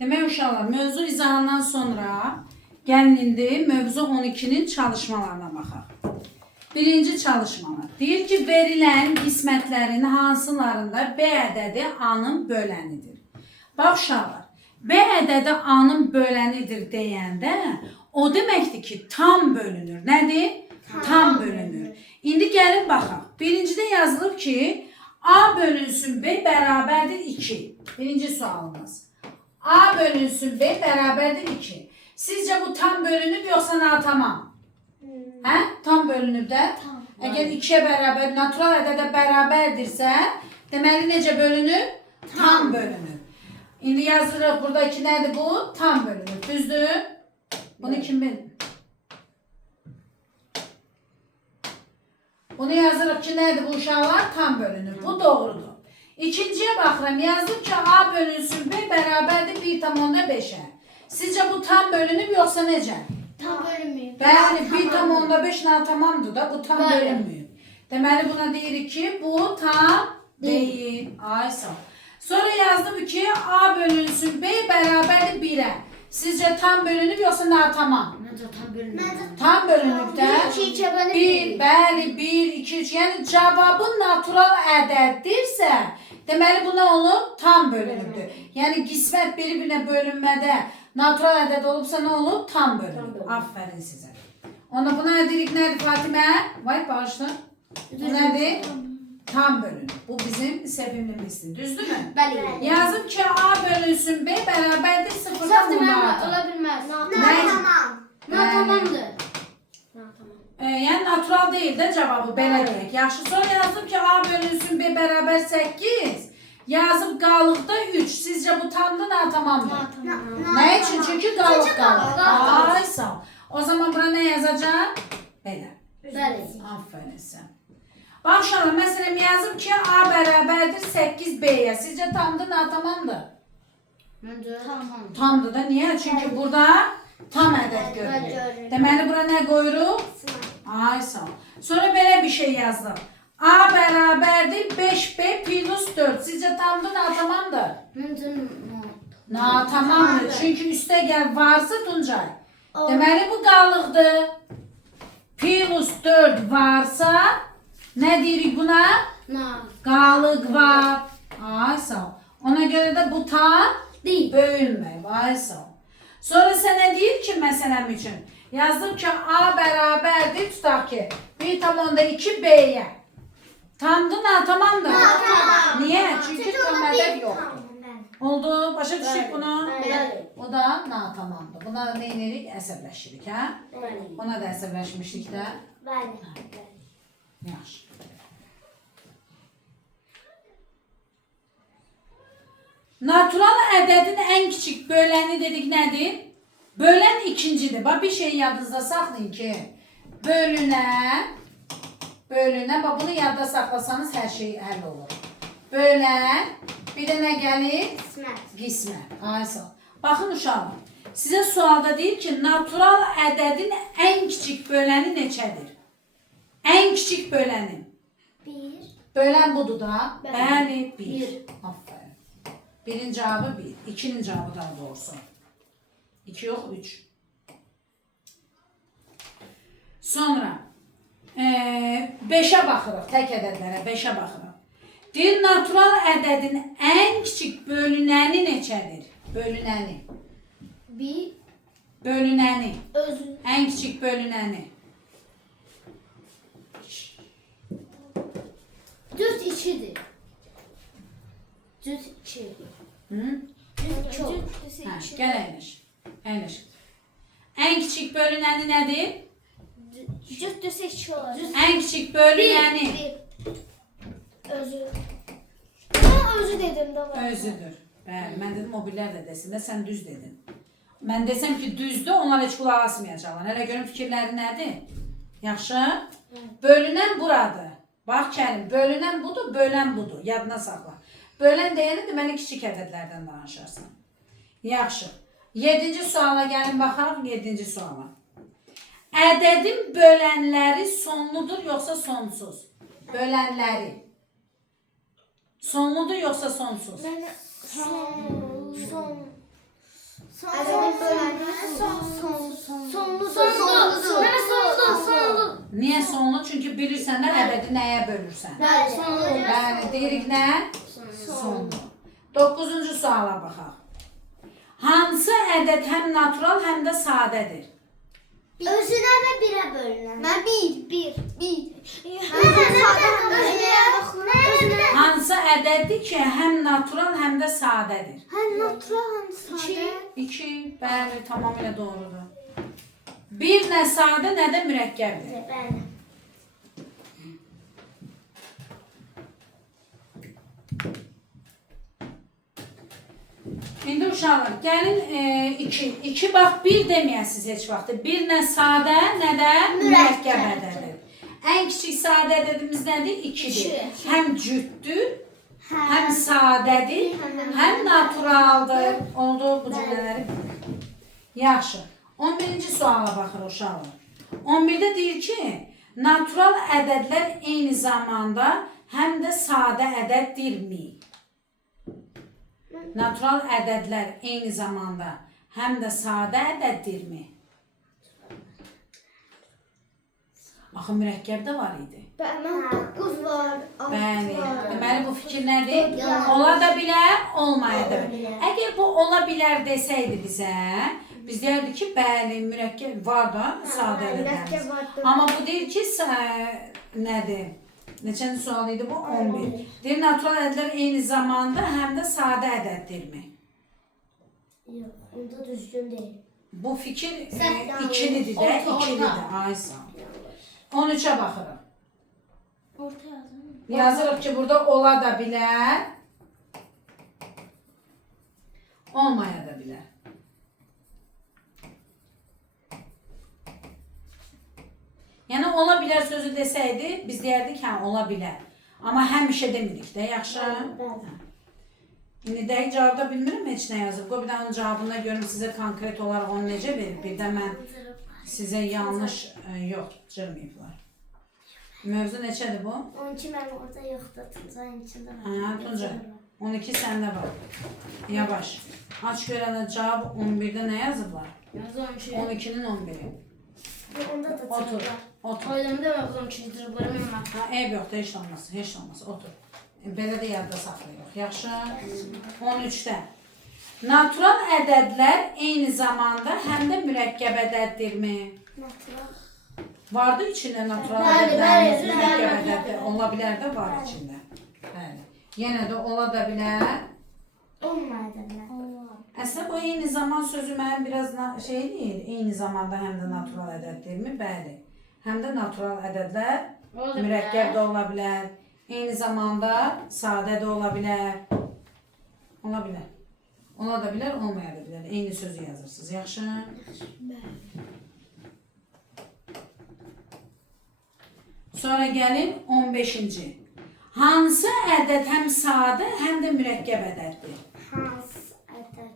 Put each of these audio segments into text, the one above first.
Demək uşaqlar, mövzu izahından sonra gəlin indi mövzu 12-nin çalışmalarına baxaq. Birinci çalışmalar. Deyir ki, verilən qismətlərin hansılarında B ədədi A-nın bölənidir. Bax uşaqlar, B ədədi A-nın bölənidir deyəndə o deməkdir ki, tam bölünür. Nədir? Tam bölünür. İndi gəlin baxaq. Birincidə yazılıb ki, A bölünsün B bərabərdir 2. Birinci sualımız. A bölünsün B bərabərdir 2. Sizcə bu tam bölünüb yoxsa natamam? Hə? Tam bölünüb də? Əgər 2-yə bərabər, natural ədədə bərabərdirsə, deməli necə bölünür? Tam bölünür. İndi yazırıq, buradakı nədir bu? Tam bölünür. Düzdür? Bunu kim bilir? Bunu yazırıq ki, nədir bu uşaqlar? Tam bölünür. Bu doğrudur. İkinciyə baxıram. Yazdım ki, A bölünsün B bərabərdir 1,5-ə. Sizcə bu tam bölünüb yoxsa necə? Tam bölünmüyor. Bəli, 1,5 natamamdır da, bu tam bölünmüyor. Deməli buna deyirik ki, bu tam deyil. Ay sağ ol. Sonra yazdım ki, A bölünsün B bərabərdir 1-ə. Sizcə tam bölünüb yoxsa natamam? Necə tam bölünmüyor? Tam bölünüb də. 2 bölünmüyor. 1, bəli, 1, 2, 3. Yəni cavabın natural ədəddirsə, deməli bu nə olub? Tam bölünübdür. Yəni qismət bir-birinə bölünmədə natural ədəd olubsa nə olub? Tam bölünüb. Aferin sizə. Onda buna nə deyirik? Nədir Fatimə? Vay bağışla. Bu nədir? Tam bölünüb. Bu bizim sevimlimizdir. Düzdürmü? Bəli. Yazıb ki, A bölünsün B bərabərdir 0-dan Səhv demə, mübadilə. ola bilməz. Nə? Natamamdır. Yəni natural deyil də cavabı belə deyək. Yaxşı, sonra yazdım ki, A bölünsün B bərabər 8. Yazıb qalıqda 3. Sizcə bu tamdır, natamamdır? Nə üçün? Çünki qalıq qalıq. Ay sağ ol. O zaman bura nə yazacaq? Belə. Bəli. Aferin sən. Bax uşaqlar, məsələn yazım ki, A bərabərdir 8B-yə. Sizcə tamdır, natamamdır? Məncə tamam. Tamdır da. Niyə? Çünki burada tam ədəd görünür. görünür. Deməli bura nə qoyuruq? Ay sağ ol. Sonra belə bir şey yazdım. A bərabərdir 5B plus 4. Sizcə tamdır, natamamdır? Məncə Natamamdır. Çünki üstə gəl varsa Tuncay. Deməli bu qalıqdır. Plus 4 varsa nə deyirik buna? Qalıq var. Ay sağ ol. Ona görə də bu tam Deyil. bölünməyib. Ay sağ ol. Sonra sənə deyir ki, məsələm üçün. Yazdım ki, A bərabərdir, tutaq ki, 1,2B-yə. Tamdır, natamamdır? Niyə? Çünki tam ədəd yoxdur. Oldu, başa düşük bunu? Bəli. O da natamamdır. Buna nə edirik? Əsəbləşirik, hə? Bəli. Ona da əsəbləşmişdik də. Bəli. Yaxşı. Natural ədədin ən kiçik böləni dedik nədir? Bölən ikincidir. Bax bir şey yadınızda saxlayın ki, bölünən, bax bunu yadda saxlasanız hər şey həll olur. Bölən, bir də nə gəlir? Qismət. Ay sağ ol. Baxın uşaqlar, sizə sualda deyir ki, natural ədədin ən kiçik böləni neçədir? Ən kiçik böləni. 1. Bölən budur da. Bəli, 1. Bir. Aferin. Birin cavabı 1. İkinin cavabı daha doğrusu. 2 yox, 3. Sonra 5'ə baxırıq, tək ədədlərə 5'ə baxırıq. Deyir, natural ədədin ən kiçik bölünəni neçədir? Bölünəni. 1. Bölünəni. Özü. Ən kiçik bölünəni. Düz 2'dir. Düz 2. Hı? Düz 2 olur. Hə, gəl əyləş. Əyləş. Ən kiçik bölünəni nədir? Düz 2 olur. Ən kiçik bölünəni Özü. Ben özü dedim de var. özüdür. Bəli, mən dedim o birlər də desin də sən düz dedin. Mən desəm ki düzdür, onlar heç qulaq asmayacaqlar. Hələ görüm fikirləri nədir? Yaxşı? Bölünən buradır. Bax Kərim, bölünən budur, bölən budur. Yadına saxla. Bölən deyəni deməli kiçik ədədlərdən danışarsan. Yaxşı. 7-ci suala gəlin baxaq, 7-ci suala. Ədədin bölənləri sonludur yoxsa sonsuz? Bölənləri. Sonludur yoxsa sonsuz? Ben son Sonlu. Niye sonlu? Çünkü bilirsən də ədədi nəyə bölürsən. Bəli, deyirik nə? Sonlu. 9-cu suala baxaq. Hansı ədəd həm natural, həm də sadədir? Özünə və birə bölünən. Mən bir. Hansı ədəddir ki, həm natural, həm də sadədir? Həm natural, həm sadə. 2. Bəli, tamamilə doğrudur. Bir nə sadə, nə də mürəkkəbdir. Bəli. İndi uşaqlar, gəlin 2 bax, 1 deməyəsiniz heç vaxtı. Bir nə sadə, nə də mürəkkəb ədədir. Ən kiçik sadə ədədimiz nədir? 2-dir. Həm cütdür, həm sadədir, həm naturaldır. Oldu bu cümlələri. Yaxşı. 11-ci suala baxır uşaqlar. 11-də deyir ki, natural ədədlər eyni zamanda həm də sadə ədəddirmi? Natural ədədlər eyni zamanda həm də sadə ədəddirmi? Axı mürəkkəb də var idi. Mən 9 var. Bəli. Deməli bu fikir nədir? Ola da bilər, olmaya da bilər. Əgər bu ola bilər desəydi bizə, biz deyərdik ki, bəli, mürəkkəb var da sadə ədədlərimiz. Amma bu deyir ki, nədir? Neçənci sual idi bu? 11. Deyir, natural ədədlər eyni zamanda həm də sadə ədəddirmi? Yox, onda düzgün deyil. Bu fikir ikilidir də, ikilidir. Ay sağ ol. 13'e baxırıq. Orta yazın. Yazırıq ki, burada ola da bilər, olmaya da bilər. Yəni ola bilər sözü desəydi, biz deyərdik hə, ola bilər. Amma həmişə demirik də, yaxşı? Bəli. İndi dəqiq cavabda bilmirəm heç nə yazıb. Qoy bir də onun cavabında görüm sizə konkret olaraq onu necə verir. Bir də mən sizə yanlış yox, cırmayıblar. Mövzu neçədir bu? 12 mənim orada yoxdur, Tuncayın içində var. Hə, Tuncay. 12 səndə var. Yavaş. Aç görənə cavab 11-də nə yazıblar? Yazıyorum şey. 12-nin 11-i. Onda da Otur. çırpı var. Otur. Ailemi de yazıyorum çizdiriklerimi hemen. Ha, eyb yoxdur, heç olmaz, heç olmaz. Otur. Belə də yadda saxlayırıq. Yaxşı? 13-də. Natural ədədlər eyni zamanda həm də mürəkkəb ədəddirmi? Natural. Vardı içində natural Bəli, ədədlərimiz, bəli, mürəkkəb bəli. ədədlər. Ola bilər də var içində. Bəli. Yenə də ola da bilər. Olmadı mı? Əslində bu eyni zaman sözü mənim biraz şey deyil. Eyni zamanda həm də natural ədəddirmi? Bəli. Həm də natural ədədlər Ola da mürəkkəb bilər. də ola bilər. Eyni zamanda sadə də ola bilər. Ola bilər. Ola da bilər, olmaya da bilər. Eyni sözü yazırsınız. Yaxşı? Sonra gəlin 15-ci. Hansı ədəd həm sadə, həm də mürəkkəb ədəddir? Hansı ədəd?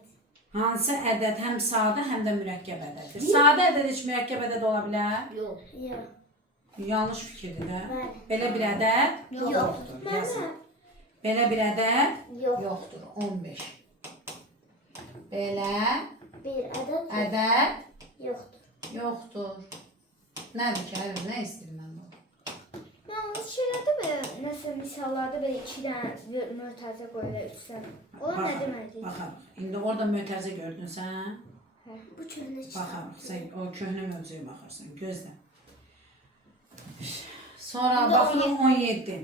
Hansı ədəd həm sadə, həm də mürəkkəb ədəddir? Sadə ədəd heç mürəkkəb ədəd ola bilər? Yok. Yox. Yanlış fikirdir də. Bəli. Belə bir ədəd Yox. yoxdur. Yazın. Belə bir ədəd Yox. yoxdur. 15. Belə Bir ədəd ədəd yoxdur. yoxdur. Nədir ki, Əlif, nə istəyirəm mən bu? Yalnız şeylərdə belə, nəsə misallarda belə 2 dənə mötərizə qoyulur, 3 dənə. Onlar nə deməkdir? Baxarıq. İndi orada mötərizə gördün sən. Bu köhnə Baxarıq. Sən o köhnə mövzuya baxarsan. Gözlə. Sonra baxın 17.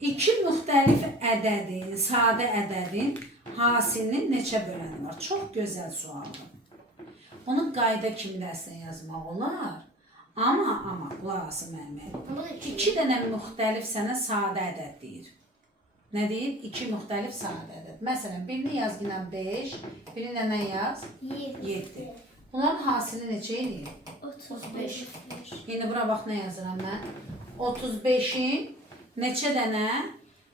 İki müxtəlif ədədin, sadə ədədin hasilinin neçə böləni var? Çox gözəl sualdır. Onu qayda kimi dərsdən yazmaq olar. Amma qulaq asın müəllimə. İki dənə müxtəlif sənə sadə ədəd deyir. Nə deyir? İki müxtəlif sadə ədəd. Məsələn, birini yaz günə 5, birini nə yaz? 7. Bunların hasili neçə edir? 35. İndi bura bax nə yazıram mən? 35-in neçə dənə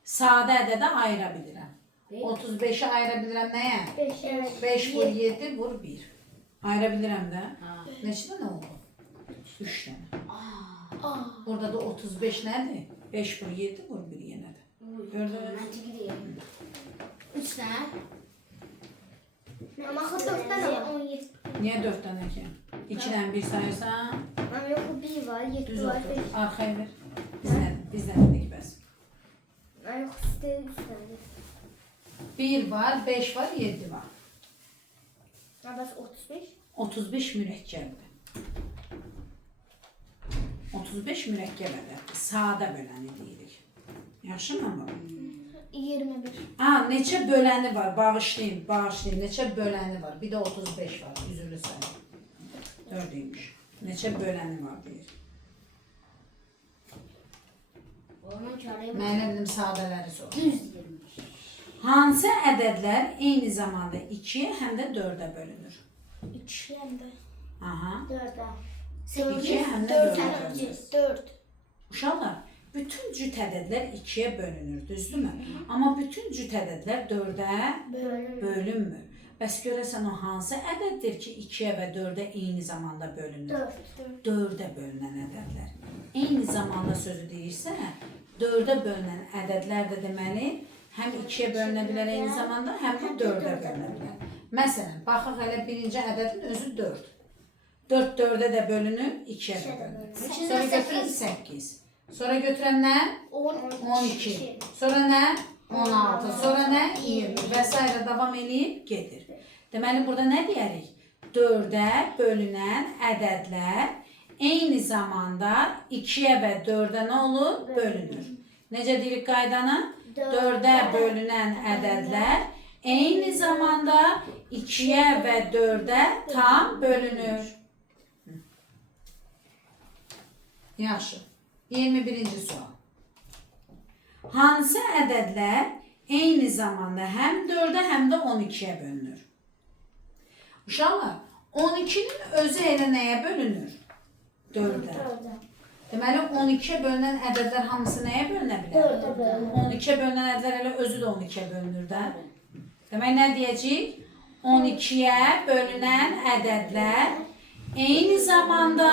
sadə ədədə ayıra bilirəm? 35-i ayıra bilirəm nəyə? 5. 5 vur 7 vur 1. Ayıra bilirəm də. Neçə dənə oldu? 3 dənə. Burada da 35 nədir? 5 vur 7 vur 1 yenə də. Gördünüz? Mantıklı değil. 3 tane. Amma Axı 4 dənə var. 17. Niyə 4 dənə ki? 2-dən 1 sayırsan, Mən yox, 1 var, 7 düz var, otur. 5. Arxaya ver. Bizdən dedik bəs. Mən yox, istəyir üstədir. 1 var, 5 var, 7 var. Bəs 35? 35 mürəkkəbdir. 35 mürəkkəb ədəddir. Sadə böləni deyirik. Yaxşı mı bu? 21. Neçə böləni var? Bağışlayın. Neçə böləni var? Bir də 35 var. Üzürlü sayı. 4 imiş. Neçə böləni var deyir. Onun çarəyi Mən nə dedim, sadələri sor. düz demiş. Hansı ədədlər eyni zamanda 2-yə həm də 4-ə bölünür? 2 həm də. Aha. 4'e. 2-yə həm də 4 4-ə həm bölünür. 4. Uşaqlar, bütün cüt ədədlər 2-yə bölünür, düzdürmü? Amma bütün cüt ədədlər 4-ə bölünmür. Bəs görəsən o hansı ədəddir ki, 2-yə və 4-ə eyni zamanda bölünür? 4-ə bölünən ədədlər. Eyni zamanda sözü deyirsə, 4-ə bölünən ədədlər də deməli, həm 2-yə bölünə bilər eyni zamanda, həm də 4-ə bölünə bilər. Məsələn, baxaq hələ birinci ədədin özü 4. 4 4-ə də bölünür, 2-yə də bölünür. Sonra götürün 8. Sonra götürən nə? 12. Sonra nə? 16. Sonra nə? 20. Və s. davam eləyib gedir. Deməli, burada nə deyərik? 4-ə bölünən ədədlər eyni zamanda 2-yə və 4-ə nə olur? Bölünür. Necə deyirik qaydanı? 4-ə bölünən ədədlər eyni zamanda 2-yə və 4-ə tam bölünür. Yaxşı. 21-ci sual. Hansı ədədlər eyni zamanda həm 4-ə, həm də 12-yə bölünür? Uşaqlar, 12-nin özü elə nəyə bölünür? 4-ə. Deməli, 12-yə bölünən ədədlər hamısı nəyə bölünə bilər? 12-yə bölünən ədədlər elə özü də 12-yə bölünür də. Demək, nə deyəcəyik? 12-yə bölünən ədədlər eyni zamanda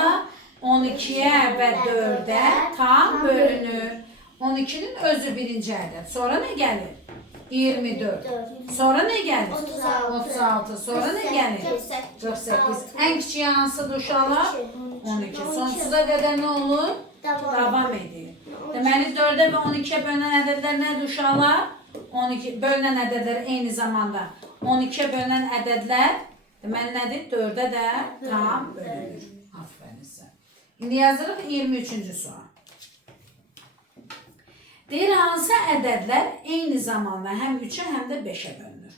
12-yə və 4-ə tam bölünür. 12-nin özü birinci ədəd. Sonra nə gəlir? 24. Sonra nə gəlir? 36. Sonra nə gəlir? 48. Ən kiçik hansıdır uşaqlar? 12. Sonsuza qədər nə olur? Davam edir. Deməli 4-ə və 12-yə bölünən ədədlər nədir uşaqlar? 12 bölünən ədədlər eyni zamanda 12-yə bölünən ədədlər deməli nədir? 4-ə də tam bölünür. Aferin sizə. İndi yazırıq 23-cü sual. Deyir, hansı ədədlər eyni zamanda həm 3-ə, həm də 5-ə bölünür?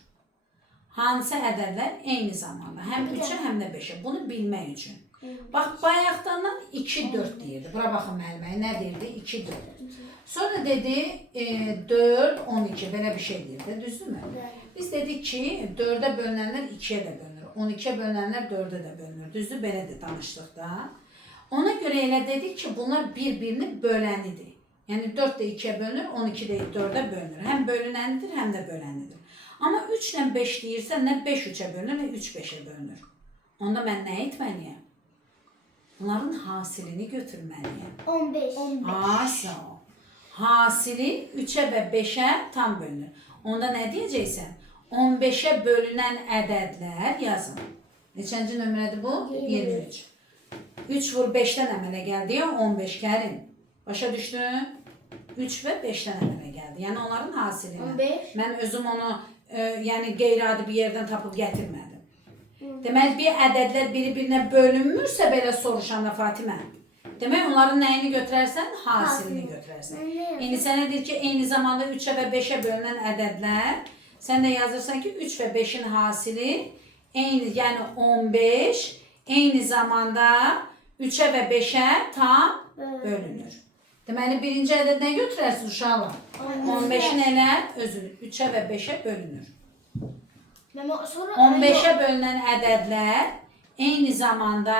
Hansı ədədlər eyni zamanda həm 3-ə, həm də 5-ə? Bunu bilmək üçün. Bax, bayaqdandan 2-4 deyirdi. Bura baxın müəllimə, nə deyirdi? 2-4. Sonra dedi 4-12, belə bir şey deyirdi, düzdürmü? Biz dedik ki, 4-ə bölünənlər 2-yə də bölünür. 12-yə bölünənlər 4-ə də bölünür. Düzdür, belə də danışdıq da. Ona görə elə dedik ki, bunlar bir-birini bölənidir. Yəni 4 də 2-yə bölünür, 12 də 4-ə bölünür. Həm bölünənidir, həm də bölənidir. Amma 3 ilə 5 deyirsən, nə 5 3-ə bölünür, nə 3 5-ə bölünür. Onda mən nə etməliyəm? Bunların hasilini götürməliyəm. 15. Sağ ol. Hasili 3-ə və 5-ə tam bölünür. Onda nə deyəcəksən? 15-ə bölünən ədədlər yazın. Neçənci nömrədir bu? 23. 3 vur 5-dən əmələ gəldi ya 15 Kərim. Başa düşdün? 3 və 5-dən əmələ gəldi. Yəni onların hasilini. 15. Mən özüm onu yəni qeyri-adi bir yerdən tapıb gətirmədim. Deməli, bir ədədlər biri-birinə bölünmürsə belə soruşanda Fatimə, demək onların nəyini götürərsən? Hasilini götürərsən. İndi sənə deyir ki, eyni zamanda 3-ə və 5-ə bölünən ədədlər, sən də yazırsan ki, 3 və 5-in hasili eyni, yəni 15, eyni zamanda 3-ə və 5-ə tam bölünür. Deməli, birinci ədəd nə götürərsin uşaqlar? 15-in elə özünü 3-ə və 5-ə bölünür. 15-ə bölünən ədədlər eyni zamanda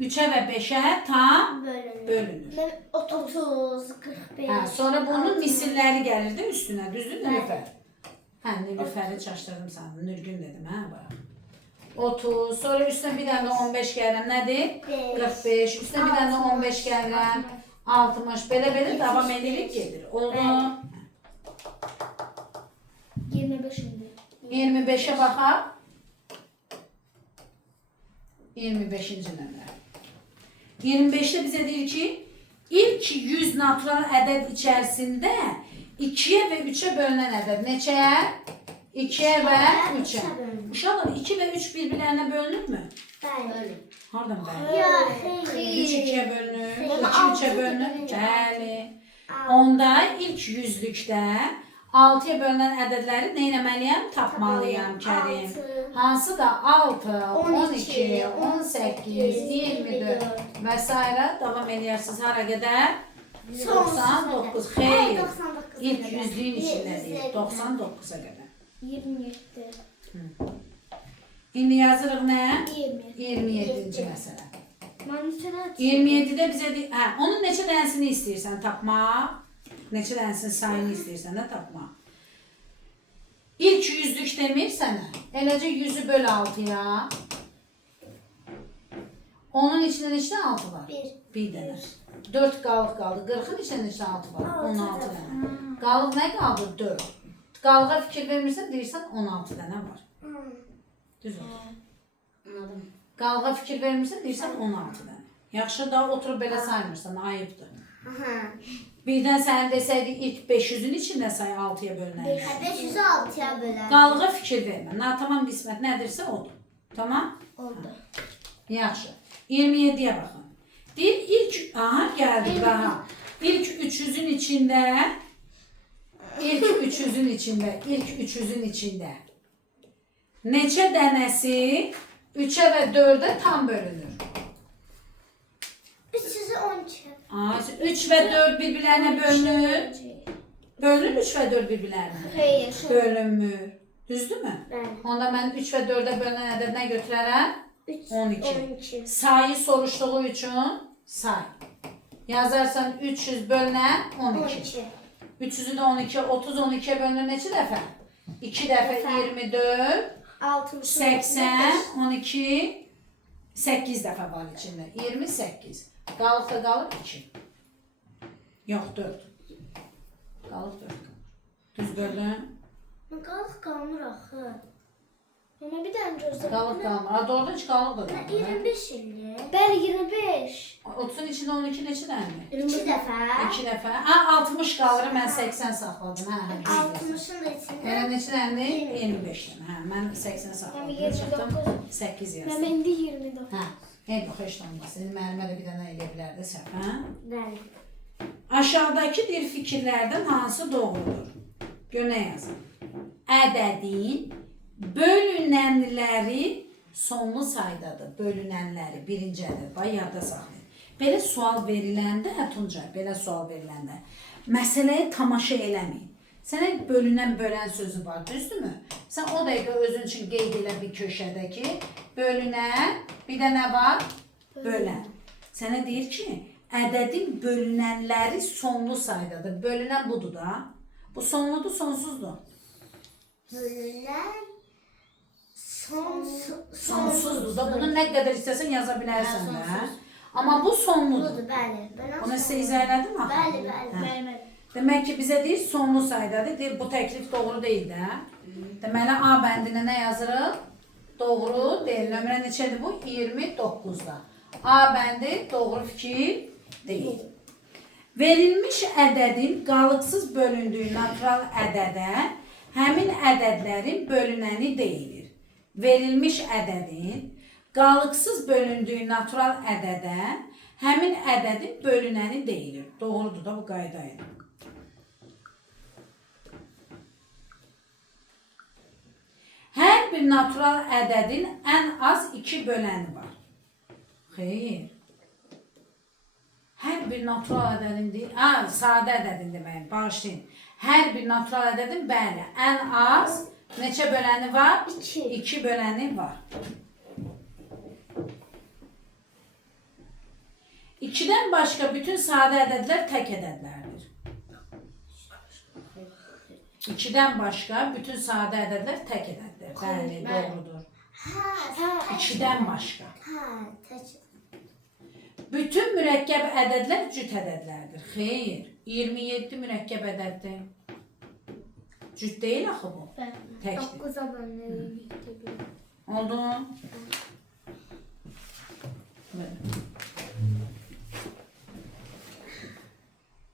3-ə və 5-ə tam bölünür. 30, 45. Sonra bunun misilləri gəlir də üstünə, düzdür Nilüfər? Nilüfəri çaşdırdım sana, Nürgün dedim, bax. 30, sonra üstünə bir dənə 15 gəlirəm, nədir? 45, üstünə bir dənə 15 gəlirəm, 60, belə davam edirik, gedir. Oldu. 25 indi. 25'e baxaq. 25-ci nömrə. 25'te bize deyir ki, ilk 100 natural ədəd içərisində 2'ye və 3'e bölünən ədəd neçəyə? 2'ye və 3'e. Uşaqlar 2 və 3 bir-birlərinə bölünür mü? Bəli. Hardan bəli? Ya, 3 xeyr. 2'ye bölünür, 2 Ama 3'e altı bölünür. bölünür. Bəli. Onda ilk yüzlükdə 6'ya bölünən ədədləri nə etməliyəm? Tapmalıyam Kərim. Hansı da 6, 12, 18, 24 və s. davam edirsiniz hara qədər? 99. Xeyr. İlk yüzlüyün içindədir. 99'a qədər. 27. İndi yazırıq nə? 20. 27-ci məsələ. Mən neçəni açayım? 27'də bizə deyir, onun neçə dənəsini istəyirsən tapmaq? Neçə dənəsinin sayını istəyirsən də tapmaq? İlk yüzlük demir sənə. Eləcə 100'ü böl 6'ya. Onun içində neçə 6 var? 1. Bir dənə. 4 qalıq qaldı. 40'ın içində neçə 6 var? 16 dənə. Qalıq nə qaldı? 4. Qalığa fikir vermirsən, deyirsən 16 dənə var. Düz olur. Anladım. Qalığa fikir vermirsən, deyirsən 16 dənə. Yaxşı da oturub belə saymırsan, ayıbdır. Birdən sənin desəydi ilk 500'ün içində say 6'ya bölünən. 500'ü 6'ya bölen. Qalığa fikir vermə. Natamam qismət nədirsə odur. Tamam? Oldu. Yaxşı. 27'ye baxın. Deyir ilk, aha gəldik daha. İlk 300'ün içində, ilk 300'ün içində neçə dənəsi 3'e və 4'e tam bölünür? 300'ü 12. 3 və 4 bir-birlərinə bölünür. Bölünür 3 və 4 bir-birlərinə. Hayır. Bölünmür. Düzdürmü? Bəli. Onda mən 3 və 4'e bölünən ədəd nə götürərəm? 12. 12. Sayı soruşduğu üçün say. Yazarsan 300 bölünən 12. 12. 300'ü də 12, 30 12'ye bölünür neçə dəfə? 2 dəfə 24, 60. 80, 12, 8 dəfə var içində. 28. Qalıq da qalır 2. Yox 4. Qalıq 4. Düz bölün. Qalıq qalmır axı. Ama bir tane gözle. Qalıq qalmır. Ha doğrudan heç qalıq da Nə qalmır. 25 illik. Bəli 25. 30'un içində 12 neçə dənədir? 2 dəfə. 2 dəfə. Ha 60 qalır, mən 80 saxladım. Hə, hə. 60'ın da içində. Elə neçə dənədir? 25 dənə. Hə, mən 80 saxladım. Mən 29. Çıxdım 8 Ben yazdım. indi 29. Hə. Heç yox, heç olmaz. İndi müəllimə də bir dənə eləyə bilərdi səhv, hə? Bəli. Aşağıdakı bir fikirlərdən hansı doğrudur? Gör nə yazın. Ədədin bölünənləri sonlu saydadır. Bölünənləri birinci ədəd. Bax, yadda saxlayın. Belə sual veriləndə, Tuncay, belə sual veriləndə məsələyə tamaşa eləməyin. Sənə bölünən, bölən sözü var, düzdürmü? Sən o dəqiqə özün üçün qeyd elə bir köşədə ki, bölünən, bir də nə var? Bölən. Sənə deyir ki, ədədin bölünənləri sonlu saydadır. Bölünən budur da. Bu sonludur, sonsuzdur. Bölünən Sonsuzdur da. Bunu nə qədər istəsən yaza bilərsən də. Amma bu sonludur. Budur, bəli. Bölən Bunu sizə izah elədim mi? Bəli, bəli. Hə. Bəli. Demək ki, bizə deyir sonlu saydadır. Deyir, bu təklif doğru deyil də. Deməli, A bəndinə nə yazırıq? Doğru deyil. Nömrə neçədir bu? 29'da. A bəndi doğru fikir deyil. Verilmiş ədədin qalıqsız bölündüyü natural ədədə həmin ədədlərin bölünəni deyilir. Verilmiş ədədin qalıqsız bölündüyü natural ədədə həmin ədədin bölünəni deyilir. Doğrudur da bu qayda ilə. Hər bir natural ədədin ən az 2 böləni var. Xeyr. Hər bir natural ədədin deyil, sadə ədədin deməyim, bağışlayın. Hər bir natural ədədin, bəli, ən az neçə böləni var? 2. 2 böləni var. 2'dən başqa bütün sadə ədədlər tək ədədlərdir. 2'dən başqa bütün sadə ədədlər tək ədəddir. Bəli, doğrudur. Hə, 2'dən başqa. hə, tək. Bütün mürəkkəb ədədlər cüt ədədlərdir. Xeyr, 27 mürəkkəb ədəddir. Cüt deyil axı bu. Təkdir. 9'a bölünür. Oldu. Verin.